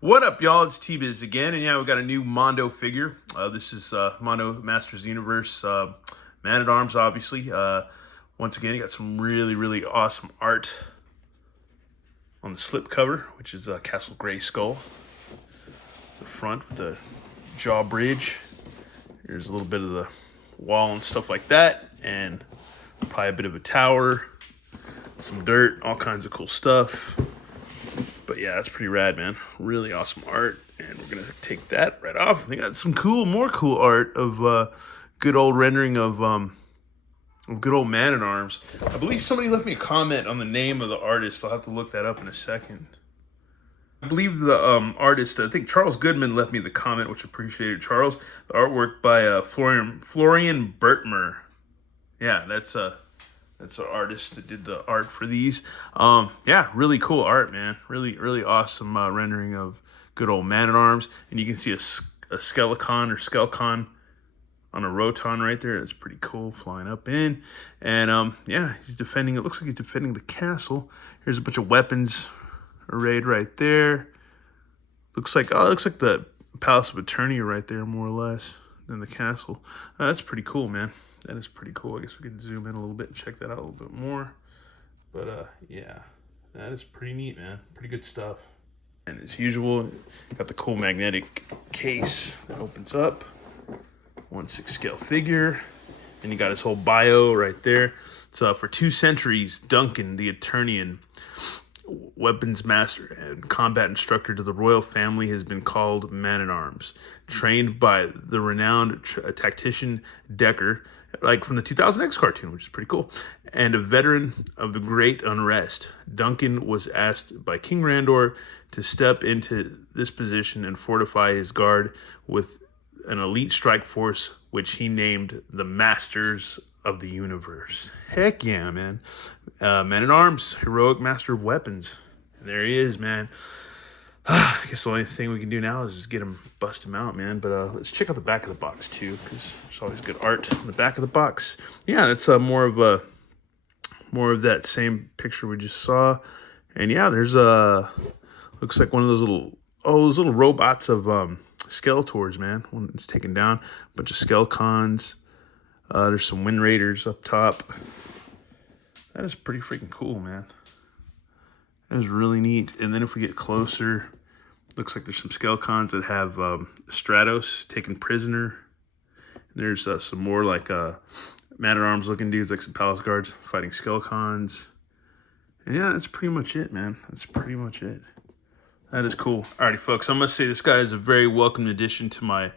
What up, y'all? It's T-Biz again, and yeah, we got a new Mondo figure. This is Mondo Masters Universe Man-at-Arms, obviously. Once again, you got some really awesome art on the slip cover, which is Castle Grayskull. The front with the jaw bridge. Here's a little bit of the wall and stuff like that, and probably a bit of a tower, some dirt, all kinds of cool stuff. But yeah, that's pretty rad, man. Really awesome art. And we're going to take that right off. They got some more cool art of good old rendering of good old Man-at-Arms. I believe somebody left me a comment on the name of the artist. I'll have to look that up in a second. I believe the artist, I think Charles Goodman left me the comment, which appreciated Charles. The artwork by Florian Bertmer. Yeah, that's an artist that did the art for these. Yeah, really cool art, man. Really awesome rendering of good old Man-at-Arms. And you can see a Skelecon on a Roton right there. That's pretty cool, flying up in. And yeah, he's defending, it looks like he's defending the castle. Here's a bunch of weapons arrayed right there. Looks like the Palace of Eternia right there, more or less, than the castle. That's pretty cool, man. That is pretty cool. I guess we could zoom in a little bit and check that out a little bit more. But yeah, that is pretty neat, man. Pretty good stuff. And as usual, got the cool magnetic case that opens up. 1/6 scale figure. And you got his whole bio right there. It's for 2 centuries, Duncan the Eternian, weapons master and combat instructor to the royal family, has been called Man-at-Arms. Trained by the renowned tactician Decker, like from the 2000X cartoon, which is pretty cool, and a veteran of the Great Unrest, Duncan was asked by King Randor to step into this position and fortify his guard with an elite strike force, which he named the Masters of the Universe. Heck yeah, man. Man-at-Arms, heroic master of weapons. And there he is, man. I guess the only thing we can do now is just get him, bust him out, man. But let's check out the back of the box too, because there's always good art on the back of the box. Yeah, that's more of that same picture we just saw. And yeah, there's looks like one of those little robots of Skeletors, man. When it's taken down, a bunch of Skelecons. There's some Wind Raiders up top. That is pretty freaking cool, man. That is really neat. And then if we get closer, looks like there's some Skelecons that have Stratos taken prisoner. There's some more like Man-at-Arms looking dudes, like some Palace Guards fighting Skelecons. And yeah, that's pretty much it, man. That's pretty much it. That is cool. Alrighty, folks. I must say this guy is a very welcome addition to my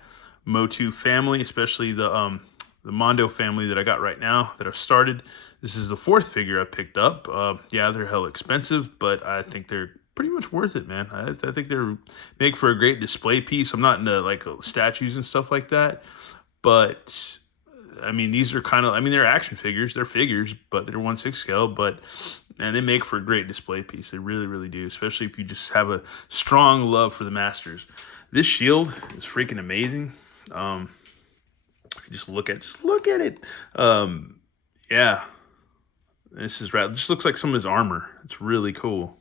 Motu family, especially the Mondo family that I got right now that I've started. This is the 4th figure I picked up. Yeah, they're hella expensive, but I think they're pretty much worth it, man. I think they're make for a great display piece. I'm not into like statues and stuff like that, but I mean, these are kind of, I mean, they're action figures. They're figures, but they're 1/6 scale, but man, they make for a great display piece. They really do, especially if you just have a strong love for the Masters. This shield is freaking amazing. Just look at it. Yeah, this is rad. It just looks like some of his armor. It's really cool.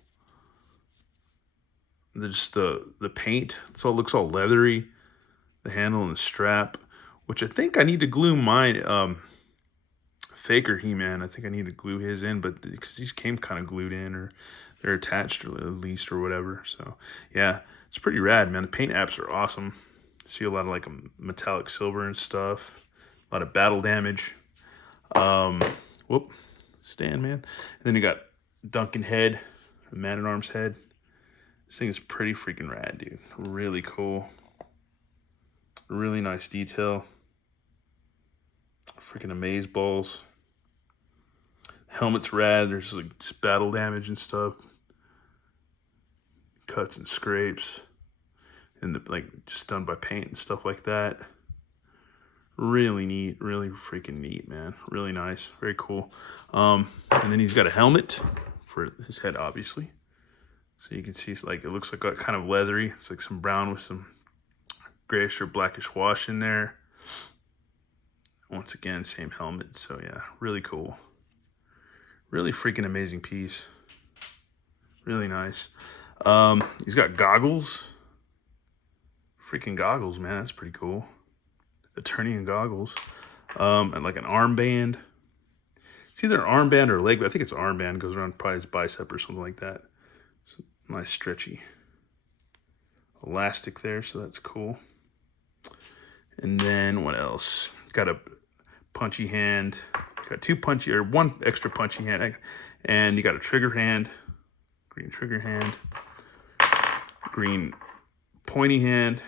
Just the paint. It looks all leathery. The handle and the strap, which I think I need to glue mine. Faker He-Man. I think I need to glue his in, but because these came kind of glued in, or they're attached at least, or whatever. So yeah, it's pretty rad, man. The paint apps are awesome. See a lot of like a metallic silver and stuff. A lot of battle damage. Stand, man. And then you got Duncan head, Man-at-Arms head. This thing is pretty freaking rad, dude. Really cool. Really nice detail. Freaking amaze balls. Helmet's rad. There's like just battle damage and stuff. Cuts and scrapes. And like just done by paint and stuff like that. Really neat, really freaking neat, man. Really nice, very cool. And then he's got a helmet for his head, obviously. So you can see, like, it looks like kind of leathery. It's like some brown with some grayish or blackish wash in there. Once again, same helmet. So yeah, really cool. Really freaking amazing piece. Really nice. He's got goggles freaking goggles, man. That's pretty cool. Attorney and goggles. And like an armband. It's either an armband or a leg, but I think it's an armband. It goes around probably his bicep or something like that. So nice stretchy elastic there, so that's cool. And then what else? Got a punchy hand. Got two punchy, or one extra punchy hand. And you got a trigger hand. Green trigger hand. Green pointy hand.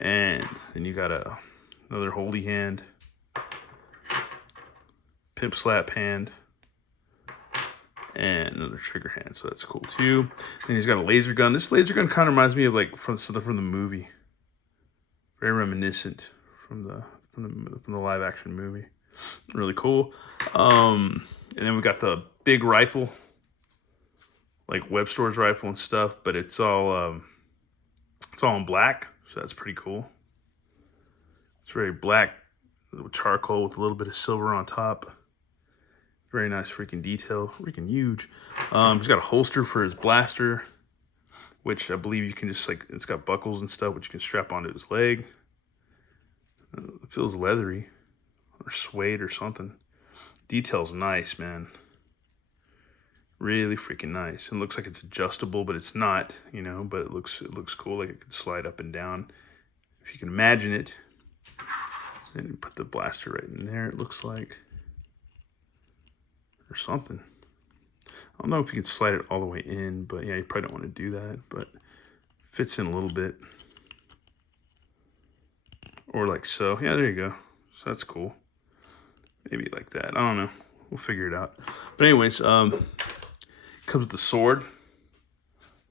And then you got another holy hand. Pimp slap hand. And another trigger hand, so that's cool too. And he's got a laser gun. This laser gun kind of reminds me of like from the movie. Very reminiscent from the live action movie. Really cool. And then we got the big rifle, like web stores rifle and stuff, but it's all in black, so that's pretty cool. It's very black charcoal with a little bit of silver on top. Very nice freaking detail, freaking huge. He's got a holster for his blaster, which I believe you can just like, it's got buckles and stuff, which you can strap onto his leg. It feels leathery or suede or something. Detail's nice, man. Really freaking nice. It looks like it's adjustable, but it's not, you know, but it looks cool. Like it could slide up and down. If you can imagine it. And you put the blaster right in there, it looks like. Or something. I don't know if you can slide it all the way in, but yeah, you probably don't want to do that, but fits in a little bit. Or like so. Yeah, there you go. So that's cool. Maybe like that. I don't know. We'll figure it out. But anyways, comes with the sword.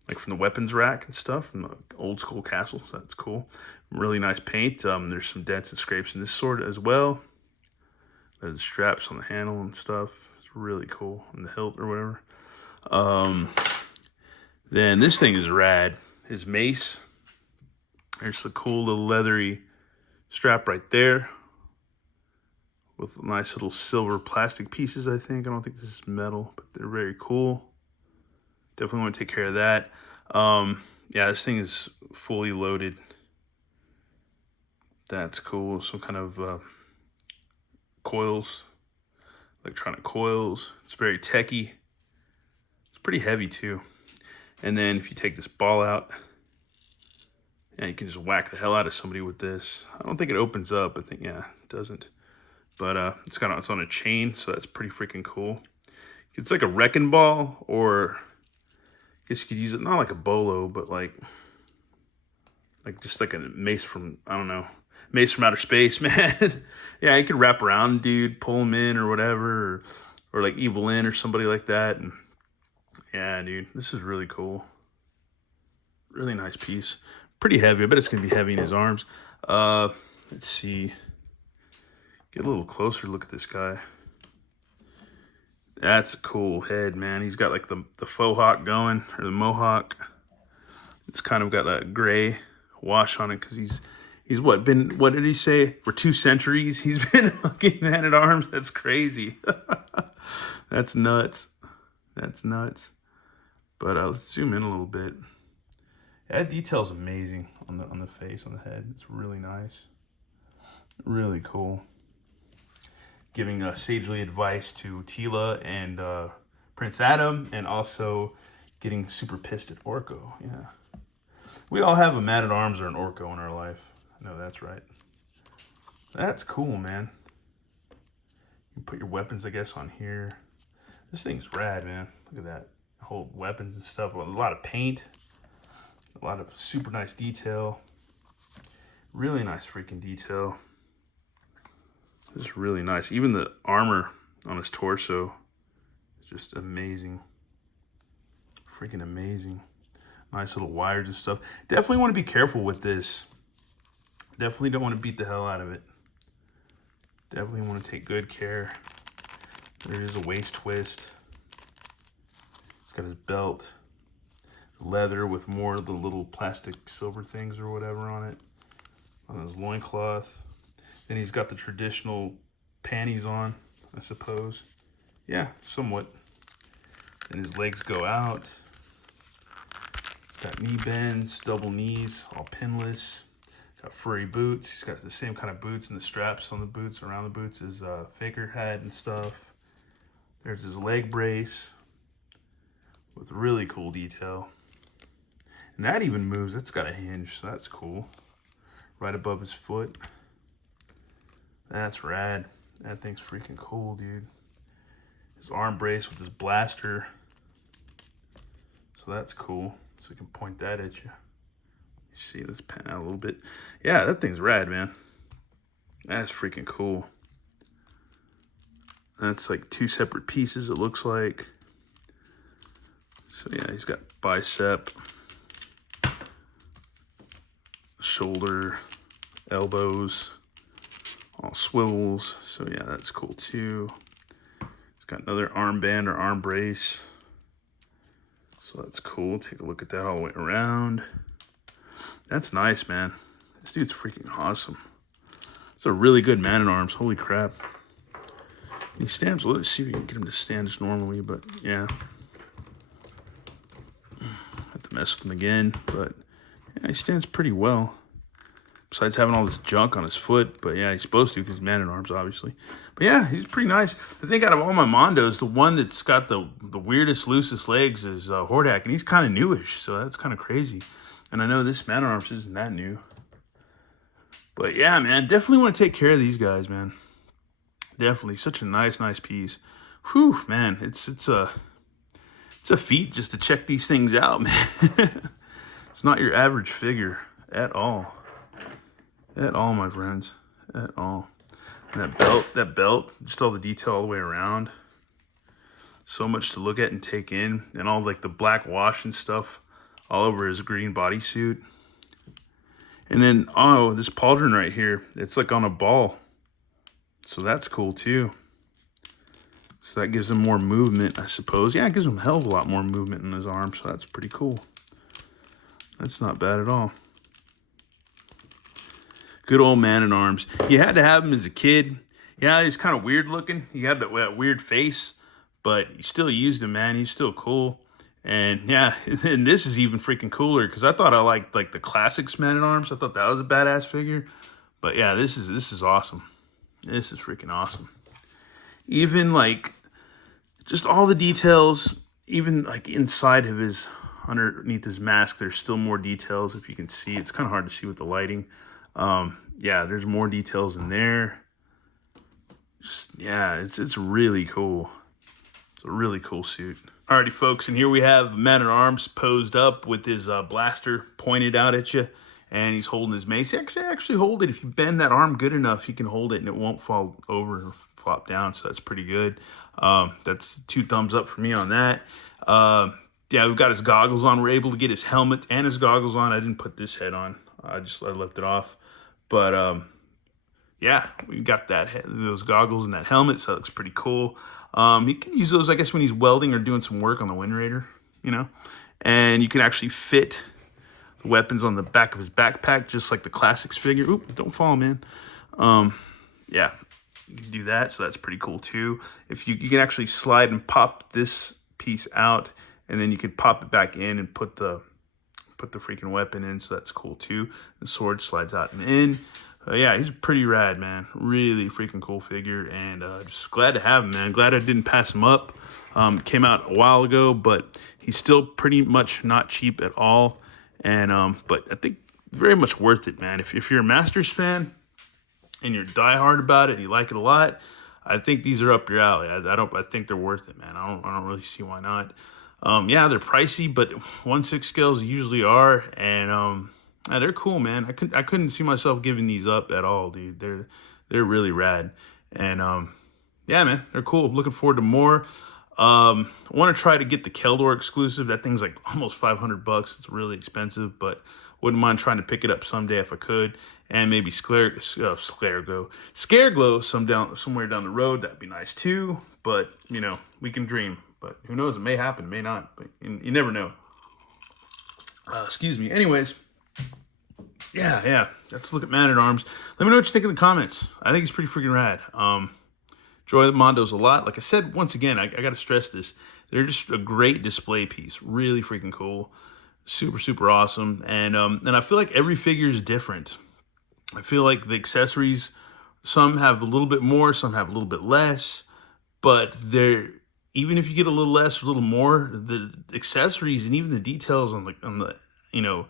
Like from the weapons rack and stuff. From the old school castle. So that's cool. Really nice paint. There's some dents and scrapes in this sword as well. There's straps on the handle and stuff. Really cool, on the hilt or whatever. Then this thing is rad. His mace. There's the cool little leathery strap right there with nice little silver plastic pieces, I think. I don't think this is metal, but they're very cool. Definitely want to take care of that. Yeah, this thing is fully loaded. That's cool. Some kind of coils. Electronic coils. It's very techy. It's pretty heavy too. And then if you take this ball out, yeah, you can just whack the hell out of somebody with this. I don't think it opens up. I think, yeah, it doesn't. But it's on a chain, so that's pretty freaking cool. It's like a wrecking ball, or I guess you could use it not like a bolo, but like just like a mace from, I don't know, mace from outer space, man. Yeah, you could wrap around, dude, pull him in or whatever, or like Evil In or somebody like that. And yeah, dude, this is really cool. Really nice piece. Pretty heavy. I bet it's gonna be heavy in his arms. Let's see. Get a little closer look at this guy. That's a cool head, man. He's got like the faux hawk going, or the mohawk. It's kind of got a gray wash on it because he's what did he say? For 2 centuries he's been fucking Man-at-Arms. That's crazy. That's nuts. That's nuts. But let's zoom in a little bit. Yeah, that detail's amazing on the face, on the head. It's really nice. Really cool. Giving sagely advice to Tila and Prince Adam, and also getting super pissed at Orko. Yeah. We all have a Man-at-Arms or an Orko in our life. I know that's right. That's cool, man. You can put your weapons, I guess, on here. This thing's rad, man. Look at that. Whole weapons and stuff. A lot of paint. A lot of super nice detail. Really nice freaking detail. This is really nice. Even the armor on his torso is just amazing. Freaking amazing. Nice little wires and stuff. Definitely want to be careful with this. Definitely don't want to beat the hell out of it. Definitely want to take good care. There is a waist twist. He's got his belt. Leather with more of the little plastic silver things or whatever on it. On his loincloth. Then he's got the traditional panties on, I suppose. Yeah, somewhat. And his legs go out. He's Got knee bends, double knees, all pinless. Got furry boots. He's got the same kind of boots, and the straps on the boots, around the boots, is Faker had and stuff. There's his leg brace with really cool detail. And that even moves. It's got a hinge, so that's cool. Right above his foot. That's rad. That thing's freaking cool, dude. His arm brace with his blaster. So that's cool. So we can point that at you. See, let's pan out a little bit. Yeah, that thing's rad, man. That's freaking cool. That's like two separate pieces, it looks like. So yeah, he's got bicep, shoulder, elbows, all swivels. So yeah, that's cool too. He's got another armband or arm brace. So that's cool. Take a look at that all the way around. That's nice, man. This dude's freaking awesome. It's a really good man-at-arms. Holy crap. He stands, well, let's see if we can get him to stand just normally, but yeah. Have to mess with him again, but yeah, he stands pretty well. Besides having all this junk on his foot, but yeah, he's supposed to because he's man-at-arms, obviously. But yeah, he's pretty nice. I think out of all my Mondos, the one that's got the weirdest, loosest legs is Hordak, and he's kind of newish, so that's kind of crazy. And I know this man-at-arms isn't that new. But yeah, man, definitely want to take care of these guys, man. Definitely, such a nice piece. Whew, man, it's a feat just to check these things out, man. It's not your average figure at all. At all, my friends. At all. And that belt, just all the detail all the way around. So much to look at and take in. And all like the black wash and stuff all over his green bodysuit. And then, oh, this pauldron right here, it's like on a ball. So that's cool too. So that gives him more movement, I suppose. Yeah, it gives him a hell of a lot more movement in his arm, so that's pretty cool. That's not bad at all. Good old man-at-arms. You had to have him as a kid. Yeah, he's kind of weird looking. He had that weird face, but you still used him, man. He's still cool. And yeah, and this is even freaking cooler because I thought I liked like the classics man-at-arms. I thought that was a badass figure. But yeah, this is awesome. This is freaking awesome. Even like just all the details, even like inside of his, underneath his mask, there's still more details. If you can see, it's kind of hard to see with the lighting. Yeah, there's more details in there. Just, yeah, it's really cool. It's a really cool suit. Alrighty, folks, and here we have Man-at-Arms posed up with his blaster pointed out at you, and he's holding his mace. Actually hold it. If you bend that arm good enough, you can hold it and it won't fall over or flop down, so that's pretty good. That's 2 thumbs up for me on that. Yeah, we've got his goggles on. We're able to get his helmet and his goggles on. I didn't put this head on. I left it off. But, yeah, we got those goggles and that helmet, so it looks pretty cool. You can use those, I guess, when he's welding or doing some work on the Wind Raider, you know. And you can actually fit the weapons on the back of his backpack, just like the classics figure. Oop, don't fall, man. Yeah, you can do that, so that's pretty cool, too. If you can actually slide and pop this piece out, and then you can pop it back in and put the freaking weapon in, so that's cool, too. The sword slides out and in. Yeah, he's pretty rad, man. Really freaking cool figure, and just glad to have him, man. Glad I didn't pass him up. Came out a while ago, but he's still pretty much not cheap at all. And but I think very much worth it, man. If you're a Masters fan and you're diehard about it and you like it a lot, I think these are up your alley. I think they're worth it, man. I don't really see why not. Yeah, they're pricey, but 1/6 scales usually are, and yeah, they're cool, man. I couldn't see myself giving these up at all, dude. They're really rad, and yeah, man, they're cool. Looking forward to more. I want to try to get the Keldor exclusive. That thing's like almost $500. It's really expensive, but wouldn't mind trying to pick it up someday if I could. And maybe Scareglow somewhere down the road. That'd be nice too. But you know, we can dream. But who knows? It may happen, it may not. But you never know. Excuse me. Anyways. Yeah. Let's look at Man-at-Arms. Let me know what you think in the comments. I think it's pretty freaking rad. Enjoy the Mondos a lot. Like I said, once again, I got to stress this. They're just a great display piece. Really freaking cool. Super, super awesome. And I feel like every figure is different. I feel like the accessories, some have a little bit more, some have a little bit less, but they're, even if you get a little less or a little more, the accessories and even the details on the you know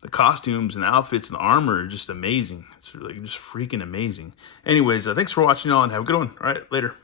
the costumes and outfits and armor are just amazing. It's like just freaking amazing. Anyways, thanks for watching, y'all, and have a good one. All right, later.